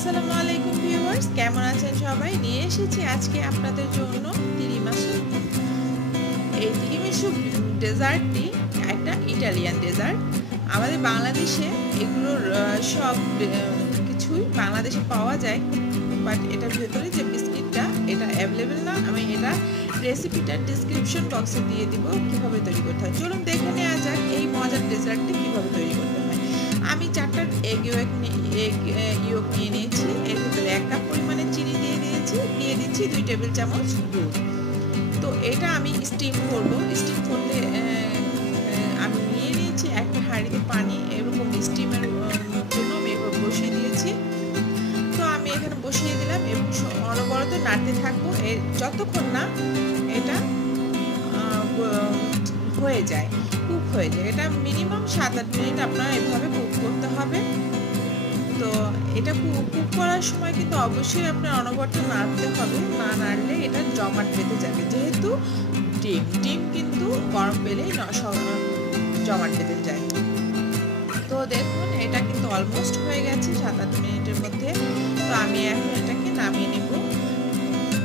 আসসালামু আলাইকুম ভিউয়ার্স, কেমন আছেন সবাই? নিয়ে এসেছি আজকে আপনাদের জন্য তিরিমাসু। এই তিরিমিসু ডেজার্টটি একটা ইটালিয়ান ডেজার্ট। আমাদের বাংলাদেশে এগুলোর সব কিছুই বাংলাদেশে পাওয়া যায়, বাট এটার ভেতরে যে বিস্কিটটা এটা অ্যাভেলেবেল না। আমি এটা রেসিপিটা ডিসক্রিপশন বক্সে দিয়ে দিব কীভাবে তৈরি করতে হয়। চলুন দেখে নেওয়া যাক এই মজার ডেজার্টটি কীভাবে তৈরি করতে হয়। আমি 4টা এগ ইয়োক নিয়ে নিয়েছি। এর ভিতরে 1 কাপ পরিমাণে চিনি দিয়ে দিচ্ছি 2 টেবিল চামচ দুধ। তো এটা আমি স্টিম করব। স্টিম করতে আমি নিয়ে নিয়েছি একটা হাঁড়িতে পানি, এরকম স্টিমের জন্য আমি এবার বসিয়ে দিয়েছি। তো আমি এখানে বসিয়ে দিলাম এবং অনবরত নাড়তে থাকবো যতক্ষণ না এটা হয়ে যায়, কুক হয়ে যায়। এটা মিনিমাম 7-8 মিনিট আপনারা এভাবে কুক করতে হবে। তো এটা কুক করার সময় কিন্তু অবশ্যই আপনার অনবরত নাড়তে হবে, না নাড়লে এটা জমাট বেঁধে যাবে। যেহেতু ডিম কিন্তু গরম পেলেই জমাট বেঁধে যায়। তো দেখুন এটা কিন্তু অলমোস্ট হয়ে গেছে 7-8 মিনিটের মধ্যে। তো আমি এখন এটাকে নামিয়ে নেব।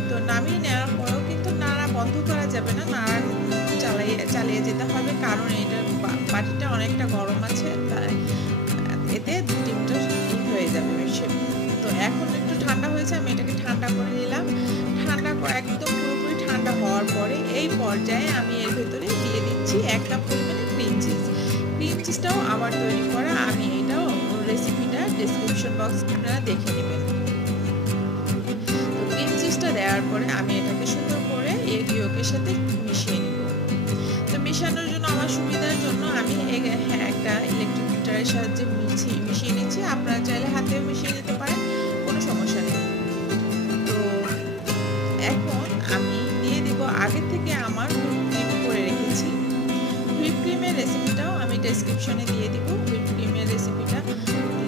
তো নামিয়ে নেওয়ার পরেও কিন্তু নাড়া বন্ধ করা যাবে না, নাড়া চালিয়ে যেতে হবে, কারণ এটার বাটিটা অনেকটা গরম আছে, তাই এতে ডিমটা হয়ে যাবে বেশি। তো এখন একটু ঠান্ডা হয়েছে, আমি এটাকে ঠান্ডা করে নিলাম। একদম পুরোপুরি ঠান্ডা হওয়ার পরে এই পর্যায়ে আমি এর ভেতরে দিয়ে দিচ্ছি 1 কাপ পরিমাণে ক্রিম চিজটাও আমার তৈরি করা। আমি এটাও রেসিপিটা ডিসক্রিপশন বক্স আপনারা দেখে নেবেন। তো ক্রিম চিজটা দেওয়ার পরে আমি এটাকে সুন্দর করে এগ ইয়োকের সাথে মিশিয়ে নেব। তো মেশানোর জন্য আমার সুবিধার জন্য আমি একটা ইলেকট্রিক বিটারের সাহায্যে মিশিয়ে নিচ্ছি। আপনারা চাইলে হাতেও মিশিয়ে নিতে পারেন, কোনো সমস্যা নেই। তো এখন আমি দিয়ে দিব আগে থেকে আমার হুইপ ক্রিম করে রেখেছি। হুইপ ক্রিমের রেসিপিটাও আমি ডেসক্রিপশনে দিয়ে দিব, হুইপ ক্রিমের রেসিপিটা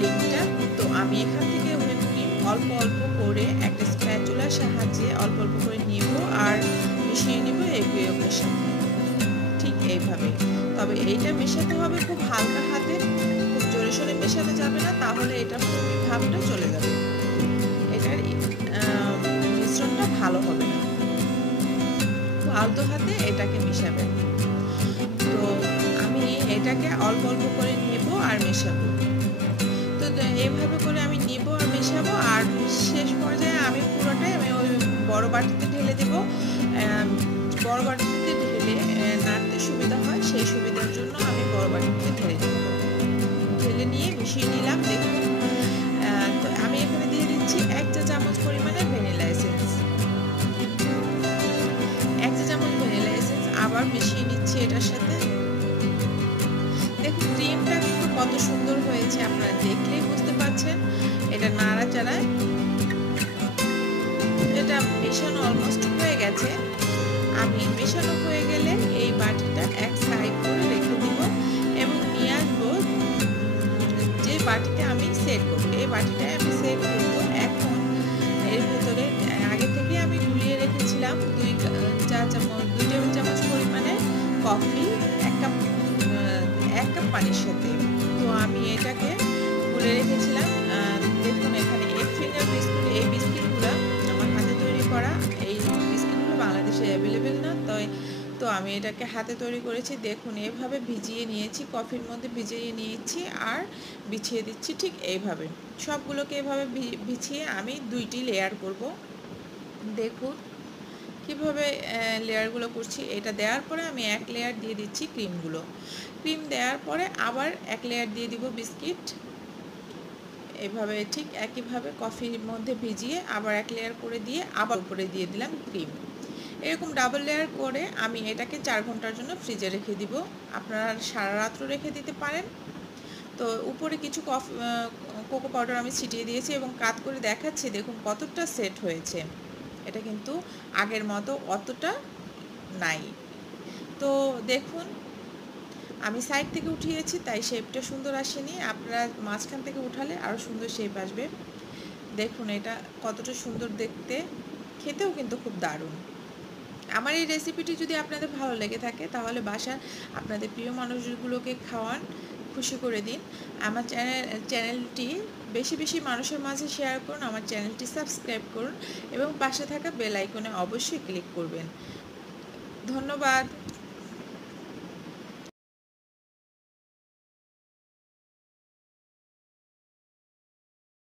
লিঙ্কটা। তো আমি এখান থেকে হুইপ ক্রিম অল্প অল্প করে একটা স্প্যাচুলার সাহায্যে অল্প অল্প করে নিব আর মিশিয়ে নিব এগ ইয়োকের সাথে, ঠিক এইভাবে। তবে এইটা মেশাতে হবে খুব হালকা হাতে, খুব জোরে সোরে মেশানো যাবে না, তাহলে এটা ফুমি ভাবটা চলে যাবে, এটার মিশ্রণটা ভালো হবে না। তো আলতো হাতে এটাকে মেশাবেন। তো আমি এটাকে অল্প অল্প করে নেব আর মেশাবো। তো এইভাবে করে আমি নেব আর মেশাবো, আর শেষ পর্যায়ে আমি পুরোটাই ওই বড় বাটিতে ঢেলে দেব। বড় বাটিতে ঢেলে নাড়তে সুবিধা হয়, সেই সুবিধার জন্য আমি বড় বাটিতে ঢেলে নিয়ে মিশিয়ে নিলাম। দেখুন, তো আমি এখানে দিয়ে দিচ্ছি 1 চা চামচ পরিমাণে ভ্যানিলা এসেন্স। 1 চা চামচ ভ্যানিলা এসেন্স আবার মিশিয়ে নিচ্ছি এটার সাথে। দেখুন ক্রিমটা কিন্তু কত সুন্দর হয়েছে, আপনারা দেখলেই বুঝতে পারছেন। এটা নাড়াচাড়ায় এটা মেশানো অলমোস্ট হয়ে গেছে। আমি মেশানো হয়ে গেলে এই বাটিটা এক সাইড করে রেখে দিব এবং নিয়ে আসবো যে বাটিতে আমি সেট করবো। এই বাটিটায় আমি সেট করবো। এখন এর ভেতরে আগে থেকে আমি গুলিয়ে রেখেছিলাম 2 টেবিল চামচ পরিমাণে কফি, 1 কাপ পানির সাথে। তো আমি এটাকে গুলে রেখেছিলাম। দেখুন এখানে এগ ফিঙ্গার বিস্কুট, এই বিস্কিটগুলো আমার হাতে তৈরি করা। এই বিস্কিটগুলো বাংলাদেশে অ্যাভেলেবেল না, তো আমি এটাকে হাতে তৈরি করেছি। দেখুন এভাবে ভিজিয়ে নিয়েছি, কফির মধ্যে ভিজিয়ে নিয়েছি আর বিছিয়ে দিচ্ছি ঠিক এইভাবে। সবগুলোকে এভাবে বিছিয়ে আমি 2টি লেয়ার করব। দেখুন কিভাবে লেয়ারগুলো করছি। এটা দেওয়ার পরে আমি 1 লেয়ার দিয়ে দিচ্ছি ক্রিম দেওয়ার পরে আবার 1 লেয়ার দিয়ে দিব বিস্কিট। এভাবে ঠিক একইভাবে কফির মধ্যে ভিজিয়ে আবার 1 লেয়ার করে দিয়ে আবার উপরে দিয়ে দিলাম ক্রিম। এরকম ডাবল লেয়ার করে আমি এটাকে 4 ঘন্টার জন্য ফ্রিজে রেখে দিব। আপনারা সারা রাত্র রেখে দিতে পারেন। তো উপরে কিছু কোকো পাউডার আমি ছিটিয়ে দিয়েছি এবং কাট করে দেখাচ্ছি। দেখুন কতটা সেট হয়েছে। এটা কিন্তু আগের মতো অতটা নাই। তো দেখুন আমি সাইড থেকে উঠিয়েছি, তাই শেপটা সুন্দর আসেনি। আপনারা মাঝখান থেকে উঠালে আরও সুন্দর শেপ আসবে। দেখুন এটা কতটা সুন্দর দেখতে, খেতেও কিন্তু খুব দারুণ। আমার এই রেসিপিটি যদি আপনাদের ভালো লেগে থাকে তাহলে বাসার আপনাদের প্রিয় মানুষগুলোকে খাওয়ান। খুশি করে দিন। আমার চ্যানেলটি বেশি বেশি মানুষের মাঝে শেয়ার করুন, আমার চ্যানেলটি সাবস্ক্রাইব করুন এবং পাশে থাকা বেল আইকনে অবশ্যই ক্লিক করবেন। ধন্যবাদ।